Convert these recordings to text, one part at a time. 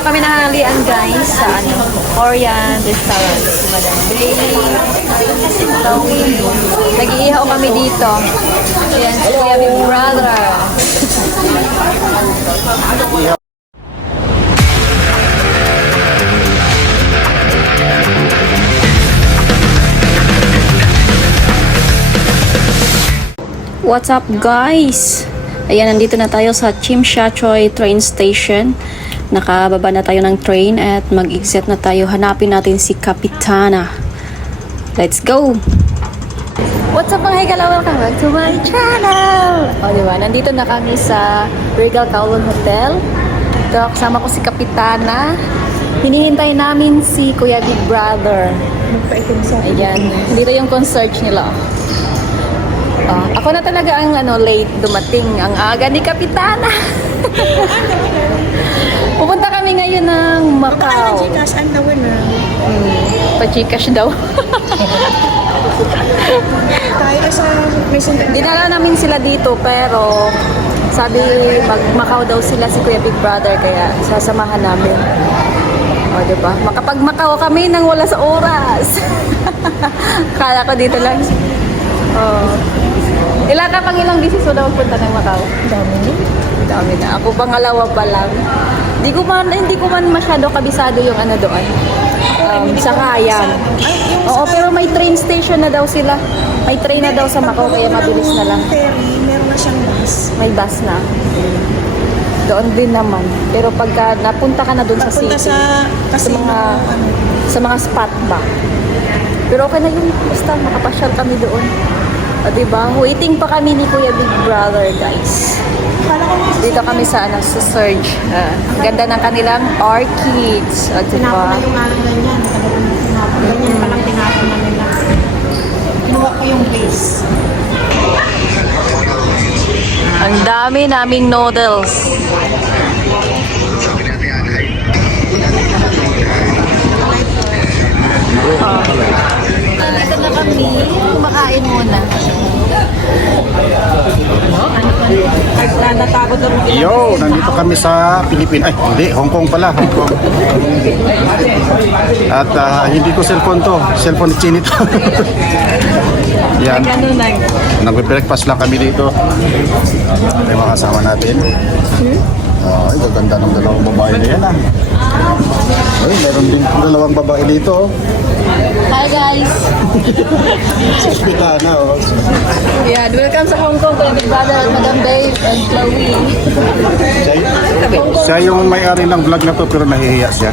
Kami nahalian guys sa Korean restaurant. Madam Bailey. Nag-iihaw kami dito. Ayan, si Kuya Big Brother. What's up guys? Ayan, nandito na tayo sa Chimshachoy train station. Nakababa na tayo ng train at mag-exit na tayo. Hanapin natin si Kapitana. Let's go! What's up mga higala? Welcome back to my channel! O diba, nandito na kami sa Regal Kowloon Hotel. Ito, kasama ko si Kapitana. Hinihintay namin si Kuya Big Brother. Ayan, dito yung concierge nila. Ako na talaga ang late dumating. Ang aga ni Kapitana. Pupunta kami ngayon ng Macau. Pa-Gcash ang tawin na. Pa-Gcash daw. Tayo sa may sundin. Dinala namin sila dito pero sabi mag-Macau daw sila si Kuya Big Brother kaya sasamahan namin. O diba? Makapag-Macau kami nang wala sa oras. Kala ko dito lang. Ilang bisis mo na magpunta ng Macau? Dami na. Ako pangalawa pa lang. Hindi ko man masyado kabisado yung doon. Sa Kayan. Oo, pero may train station na daw sila. May train na daw sa Macau kaya mabilis na lang. Ferry, meron na siyang bus. May bus na. Doon din naman. Pero pagka napunta ka na doon sa city. Sa mga spot ba. Pero okay na yun. Basta makapasyal kami doon. O diba? Waiting pa kami ni Kuya Big Brother, guys. Dito kami sa sa Surge. Ganda ng kanilang orchids. O diba? Tinapon na yung alang ganyan. Ganyan palang tinapon na nila. Kinuha ko yung base. Ang dami naming noodles. Nandito na kami. Kumakain muna. Yo, nandito kami sa Pilipinas. Ay, hindi, Hong Kong pala, Hong Kong. At hindi ko cellphone to. Cellphone ni Chinito. Yan. Nagbe-breakfast lang kami dito. May mga kasama natin. Ay, gaganda ng dalawang babae na yan. Ay, meron din dalawang babae dito. Hi guys! Kapitana, oh. Yeah, welcome sa Hong Kong, Kuya Big Brother, Madam Babe, and Chloe. Siya yung may-ari ng vlog na to pero nahihiya siya.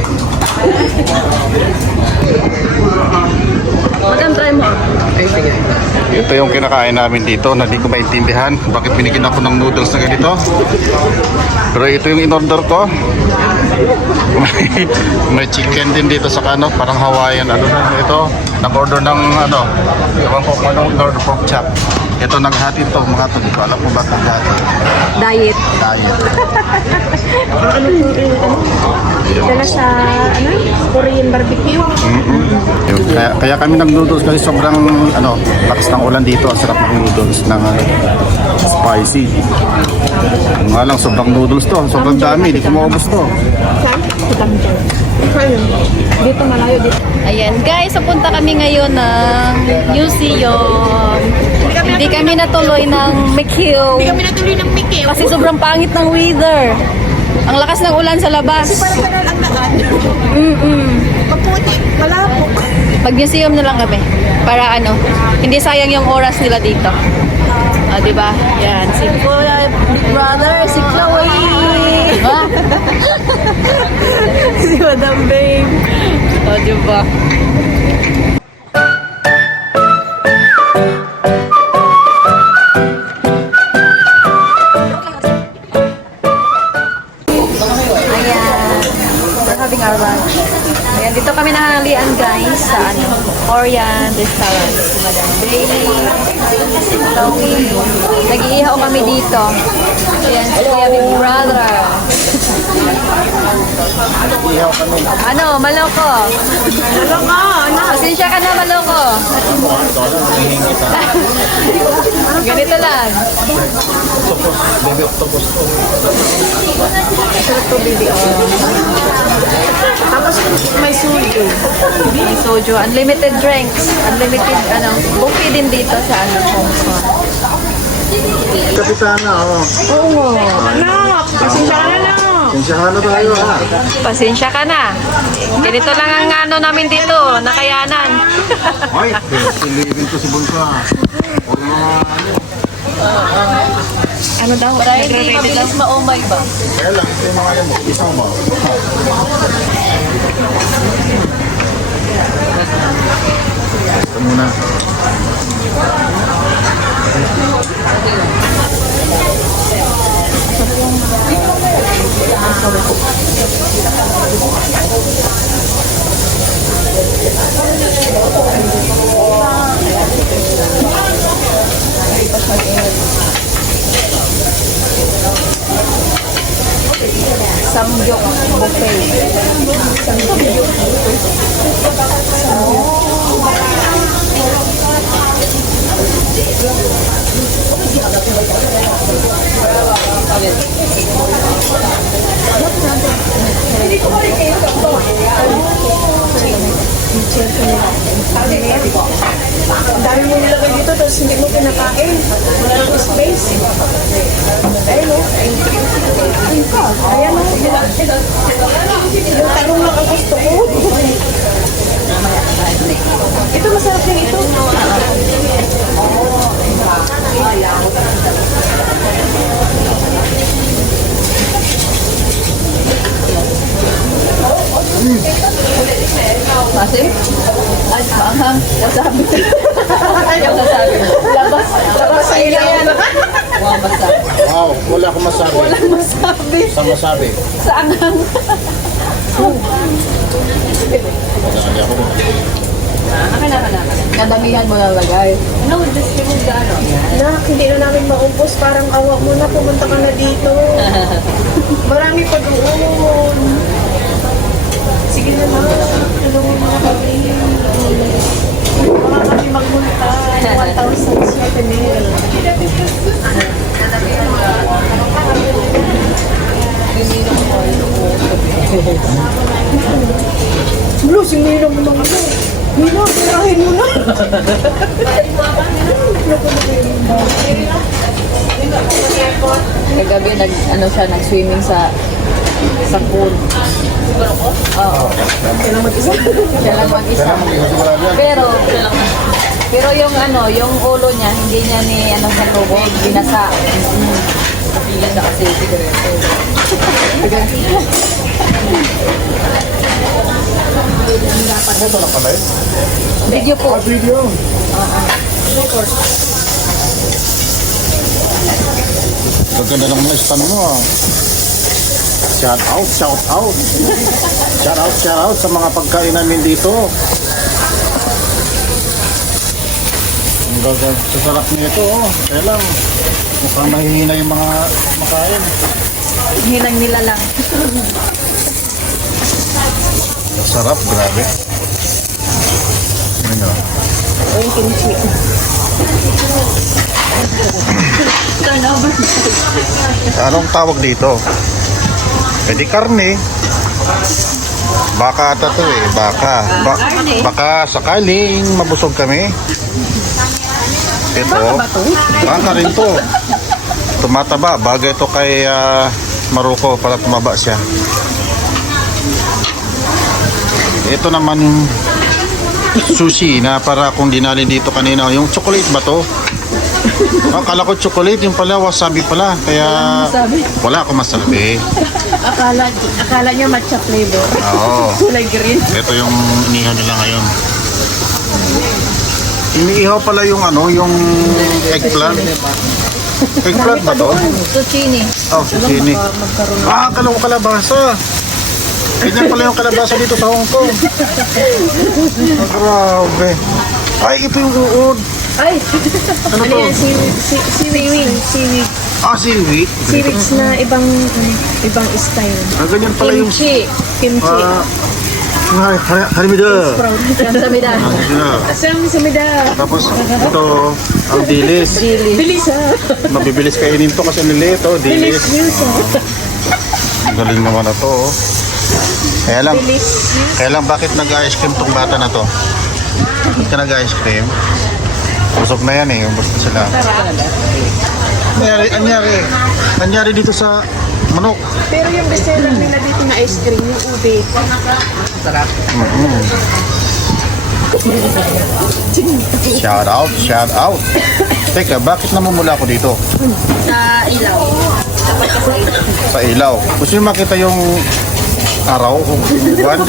Madam, try mo. Ay, sige. Ito yung kinakain namin dito na di ko maintindihan bakit binigyan ako ng noodles na ganito. Pero ito yung in-order ko. May chicken din dito sa parang Hawaiian ito. Nag-order ng ewan ko kung anong order, pork chop. Ito naghati to mga to, di ko alam kung bakit naghati. Diet. Dala sa, Korean barbecue. Kaya kami nag-noodles kasi sobrang lakas ng ulan dito. Ang sarap ng noodles ng spicy. Nga lang sobrang noodles to. Sobrang dami, di ko maubos to. Dito malayo dito. Ayan guys, pupunta kami ngayon ng museum. Hindi kami natuloy ng Macau. Hindi kami natuloy ng Mickey. Kasi sobrang pangit ng weather. Ang lakas ng ulan sa labas. Parang tagal ang daan. Kaputi, malapok. Mag-museum na lang kami. Para hindi sayang yung oras nila dito. Diba? Yan. Si Kuya Big Brother, si Chloe. Diba? Si Madam Babe. Diba? Having our lunch. Ayan, dito kami nahalian guys sa Korean restaurant. Madam Bailey. Chloe. Nag-iihaw kami dito. Ayan, si Kuya Big Brother. Ihaw kami. Ano, maloko? Maloko, ano? Pasensya ka na, maloko. Ganito lang. Baby octopus to. Sarap to, baby. Tapos may suyo. May soju, unlimited drinks, unlimited, buffet din dito sa Hong Kong. Kapitana, oh. Oo. Anak, pasensya na na. Kensyahan na tayo, ha? Pasensya ka na. Ganito lang ang ano namin dito, nakayanan. Ay, silibin ko si Bunso, ha? Huwag mo Ano daw? Dahil hindi mabilis ma-umay ba? Kaya lang, ito yung mga yan mo. Isaw mo. Ito muna. Samgyup buffet. Ang dami mo nilagay dito, tapos hindi mo pinakain. Wala nang space. Ayun o. Ayan o. Yung talong lang ang gusto ko. Ito masarap din ito. Masim? Ay, maanghang. Wasabi. Yung wasabi. Labas. Labas sa yan. Wow, basta. Wow, wala akong masabi. Walang masabi. Sa masabi. Sa anghang. Masabi ako. Kadamihan mo nalagay. Ano, just remove the ano? Anak, hindi na namin maubos. Parang awa mo na, pumunta ka na dito. Marami pa doon. Sige na lang. Tulungan mo na kami. Baka kami magmunta. 1,000 souvenir. Bro, sinira mo naman. Mino, tirahin mo na. Kagabi nag-swimming sa pool. Oo. Kaya lang mag-isa. Siya lang mag-isa. Pero yung ulo niya, hindi niya ni sa tubig, binasa. Kapilan na kasi sigareto. Ito na pala eh. Video po. Video. Gaganda ng mga stand mo, ah. Shout out, shout out. Shout out, shout out sa mga pagkain namin dito. Ang gaganda, sasarap nito, oh. Kaya lang, mukhang mahihina yung mga makain. Hinang nila lang. Sarap, grabe. Ano? O yung kimchi. Anong tawag dito? Pwede karne. Baka ata to eh. Baka sakaling mabusog kami. Ito. Baka rin to. Tumataba. Bagay to kay Maruko para tumaba siya. Ito naman sushi na para kung dinali dito kanina. Yung chocolate ba to? Akala ko chocolate, yung pala wasabi pala. Kaya wala akong masabi. Akala niya matcha flavor. Oo. Kulay green. Ito yung inihaw nila ngayon. Iniihaw pala yung yung eggplant. Eggplant ba to? Zucchini. Oh, zucchini. Akala ko kalabasa. Ganyan pala yung kalabasa dito sa Hong Kong. Grabe. Ay, ito yung uod. Ay! Ano Ano to? yan? Seaweed. Seaweed. seaweed. Seaweeds na ibang style. Ganyan pala yung... Kimchi. Harimida. Samida. Samida. Tapos ito, ang dilis. Bilis ha. Mabibilis kainin to kasi nilito. Bilis Dilis. news ha. Galing naman na to. Oh. Bilis. Kaya lang bakit nag-ice cream tong bata na to? Bakit ka nag-ice cream? Busog na yan eh. Busog sila. Anyari dito sa manok. Pero yung bestseller nila dito na ice cream, yung ube. Sarap. Shout out, shout out. Teka, bakit namumula ako dito? Sa ilaw. Sa ilaw. Gusto nyo makita yung araw o buwan?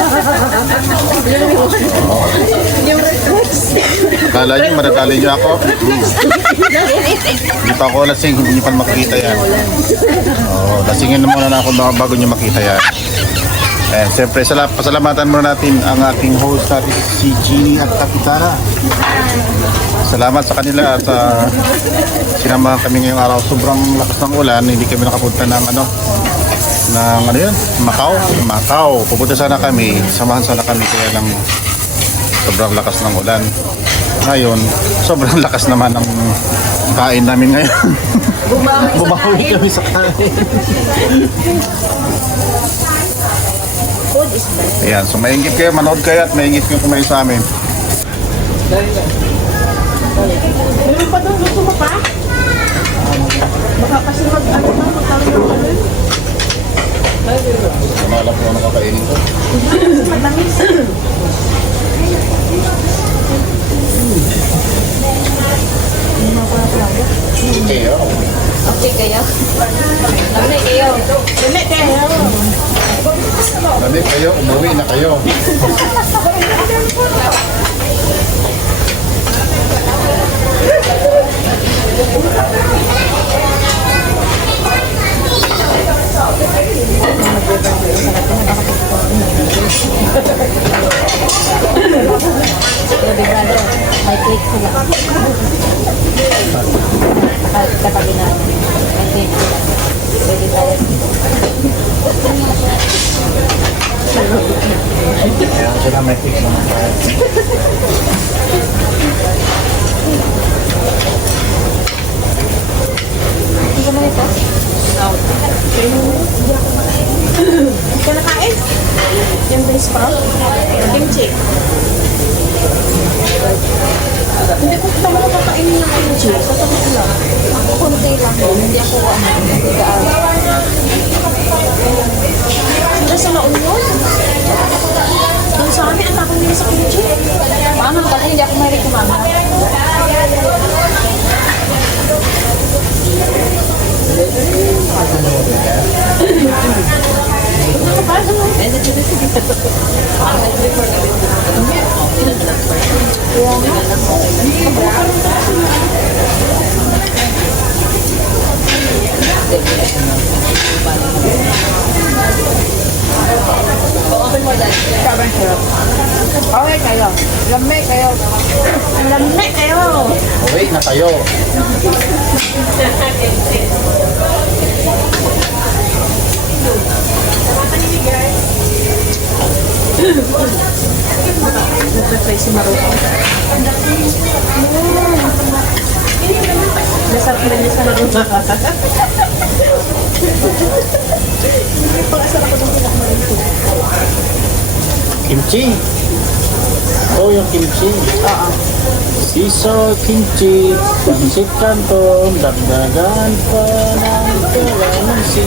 Yung reflex. Kala nyo, matatali nyo ako? Hindi pa ako lasing, hindi pa makikita yan. Lasingin na muna ako bago nyo makita yan. Siyempre, pasalamatan muna natin ang ating host natin, si Jeannie at Kapitana. Salamat sa kanila at sinama kami ngayong araw. Sobrang lakas ng ulan, hindi kami nakapunta ng Macau. Pupunta sana kami, samahan sana kami kaya lang sobrang lakas ng ulan. Ngayon, sobrang lakas naman ng kain namin ngayon. Bumawi kami sa kain. Ayan, so maingit kayo, manood kayo at maingit kayo kumain sa amin. Meron pa doon, gusto mo pa? Baka kasi magkano Malap ko ano kakainin ko. matamis. Okay kayo? Lamig kayo. Dali tayo. Lamig kayo, umuwi na kayo. Baby brother, may cake sila. Katabi na. May cake sila. Baby brother. Ayan sila may fix naman. Hindi ko na ito. Ikaw nakain? Yung bean sprout? Kimchi. Hindi ko tama na kakainin ng kimchi. Sa tabi lang. Ako konti lang. Hindi ako Sila sa laon yun? Doon sa amin, ang tapon nila sa kimchi. Paano kasi hindi ako mahilig kumama? Okay kayo. Lamay kayo. Lamay kayo. Uwi na kayo. Nagpe-pray si Maruto. Nasarap na niya sa Maruto. Pag-asar ako doon sa Maruto. Kimchi. Oh, yung kimchi. Siso kimchi. Pansit canton. Dagdagan pa ng kalamansi.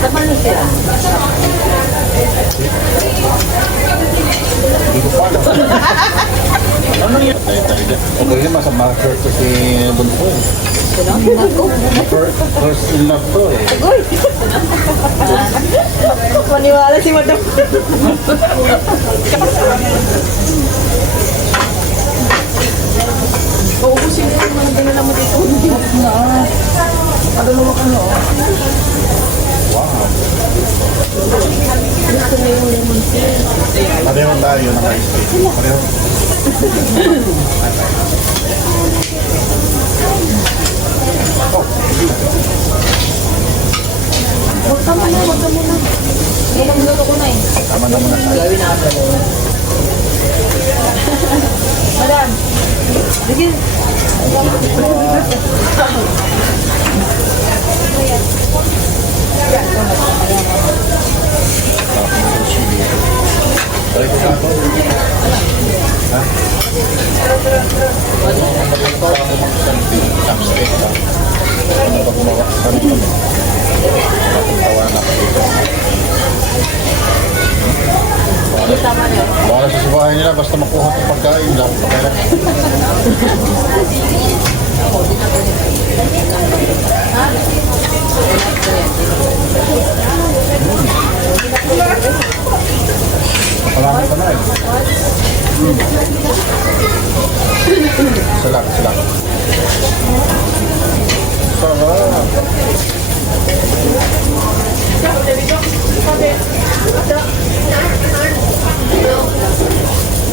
Laman nyo sila. Hindi ko pa alam. Ano yun? Okay naman sa marker ko si Bunso. First in love ko eh. Maniwala si Madam. Uubusin ko yung mga dinala mo dito. Padulungan ka no. Gusto na yung lemon tea. Pareho tayo ng ice cream. Pareho. Huwag ka muna, huwag ka muna. Luto ko na eh. Tama na muna tayo. Madam, bigyan. Baka sa bahay nila, basta makuha ng pagkain lang. Pakailan. Napalaman ka na eh. Salak. Sarap.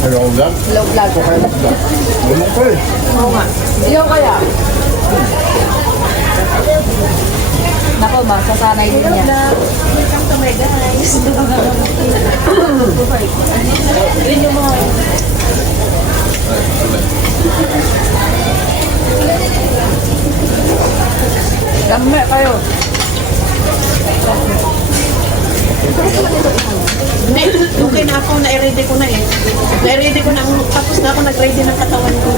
Hello, vlog? Hello, vlog. Gulong ko eh. Oo nga. Iyo kaya. Nako, masasanay din niya. Welcome to my guys. Yun yung mga... Gamay kayo. Hindi, okay na ako, na-ready ko na eh. Na-ready ko na, tapos na ako nag-ready ng katawan ko.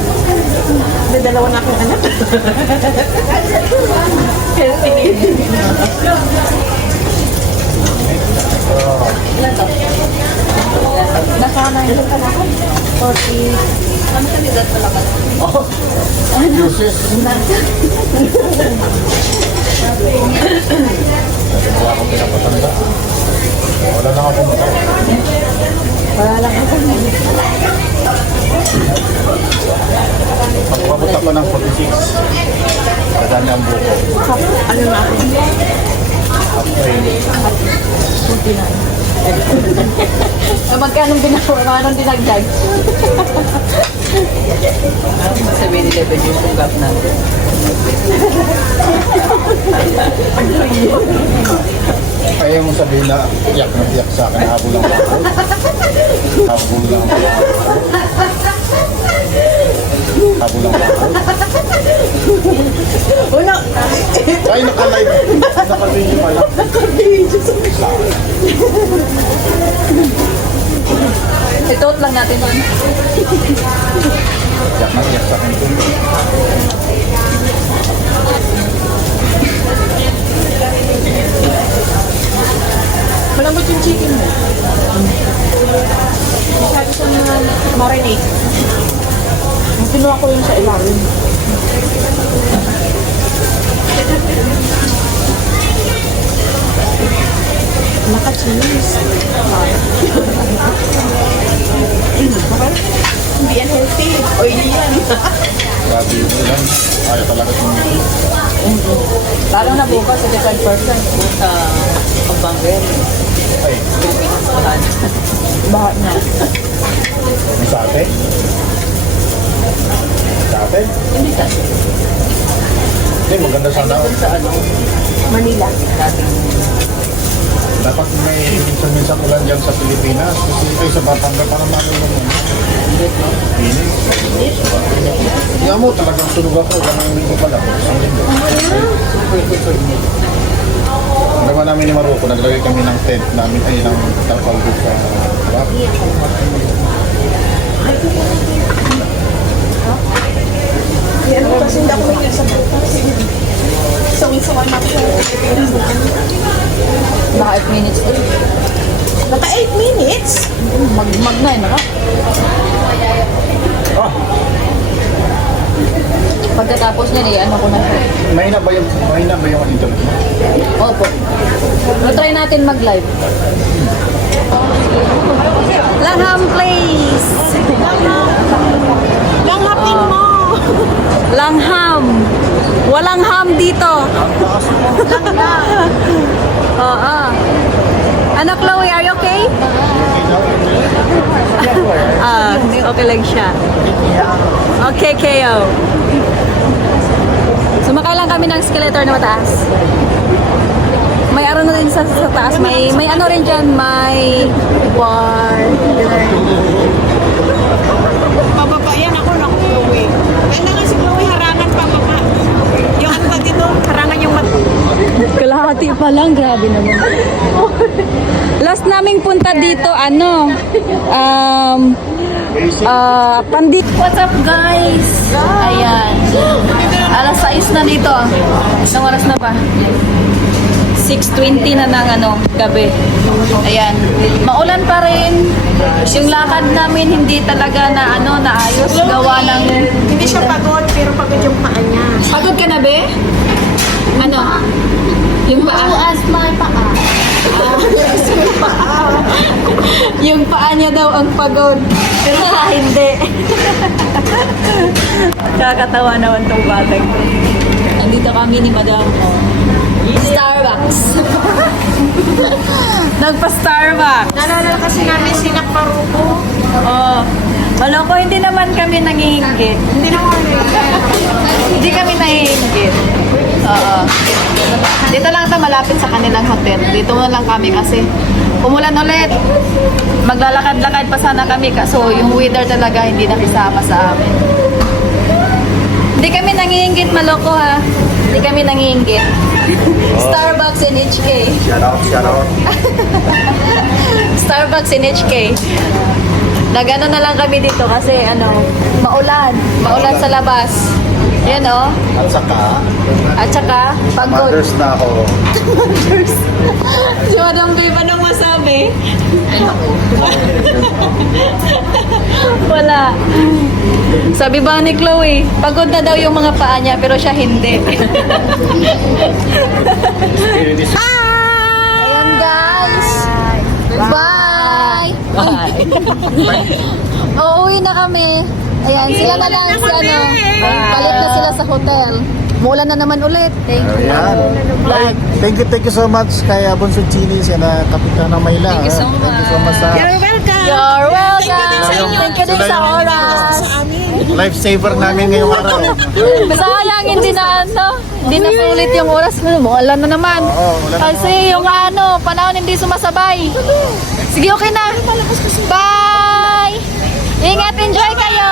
May dalawa na akong anak. Nasanay din ka na ako. 40. Ano ka nila talaga? Excuses. Wala akong pinapatanda. Wala na akong Wala lang ako. pagpabot ako ng 46. Kadami ang buko. Ano na ako? Magkano dinagdag? Sa 7-Eleven yung sunggap natin. Ayaw mo sabihin na iyak na iyak sa akin. Habol lang ako. Habol lang ako. Habol lang ako. Wala! Ay, naka-live. Naka-video pala. Ituot lang natin doon. Iyak na iyak sa akin. Malambot yung chicken mo. Masyado sa mga marinate. Kinuha ko yung sa ilalim. Naka-cheese. Hindi yan healthy. Oily yan. Grabe yun lang. Ayaw talaga tumigil. Lalo na bukas sa different person. Sa Pampanga. Ay, Bahat na. may sa atin? Sa atin? Hindi sa Hindi, maganda sana. sa ano, Manila. Dating Dapat may minsan ulan dyan sa Pilipinas. Kasi ay sa Batangas para malulong mo. Pinis. Kaya mo talagang sunog ako. Ganang linggo pala. Isang linggo. Ang gawa namin ni Maruco, naglagay kami ng tent namin ay ng tapaldo sa rock. Yan mo kasi hindi ako may nasa bukas. Sawin-sawan ako sa Pilipinas. Baka 8 minutes din. Naka 8 minutes? Mag-9 na ka. Ah, Pagkatapos niya, ano ko na siya. mahina ba yung internet mo? Opo. Pero try natin mag-live. Langham Place! Langhapin mo! Langham. Walang ham dito. Oo. Ano, Chloe, are you okay? Okay lang siya. Okay, KO. Sumakay lang kami kami ng escalator na mataas. May ano na din sa taas. May ano rin dyan. May bar. Pababa yan ako, naku, Chloe. Kailangan si Chloe harangan pababa. Yung ano ba dito, harangan yung mat... Kalahati pa lang. Grabe naman. Last naming punta dito, ano, Pandit. What's up, guys? Ayan. Alas 6 na dito. Anong oras na ba? 6:20 na ng ano, gabi. Ayan. Maulan pa rin. Yung lakad namin hindi talaga na ano, naayos. Gawa ng... Hindi siya pagod, pero pagod yung paa niya. Pagod ka na, be? Ano? Yung paa? As my paa. Yung paa niya daw ang pagod. Pero siya hindi. Kakatawa naman tong batang to. Andito kami ni Madam. Starbucks. Nagpa-Starbucks. Nalala kasi namin sinakparuko. Oo. Maloko, hindi naman kami nangihinggit. Hindi naman Hindi kami nahihinggit. Oo. Dito lang ito malapit sa kanilang hotel. Dito na lang kami kasi umulan ulit. Maglalakad-lakad pa sana kami kaso yung weather talaga hindi nakisama sa amin. Hindi kami nangihinggit, maloko ha. Hindi kami nangihinggit. Starbucks in HK. Shout out, shout out. Starbucks in HK. Nagano na lang kami dito kasi ano, maulan. Maulan sa labas. Yan oh. At saka, At saka, pagod. mothers na ako. Si Madam Babe, anong masabi? Wala. Sabi ba ni Chloe, pagod na daw yung mga paa niya pero siya hindi. Ayan guys. Bye. Uuwi na kami. Ayan, sila na lang si ano. Palit na sila sa hotel. Muulan na naman ulit. Ayan. Ay, thank you so much kay Bonsog Chili sa kapitan ng Mayla. Thank you so much. Thank you so much sa You're welcome. You're welcome. Thank you din sa oras. lifesaver namin ngayong araw. Masayang hindi na ano, hindi na sulit yung oras. Muulan na naman. Oo, wala na. Kasi yung ano, panahon hindi sumasabay. Sige, okay na. Bye! Ingat, enjoy kayo!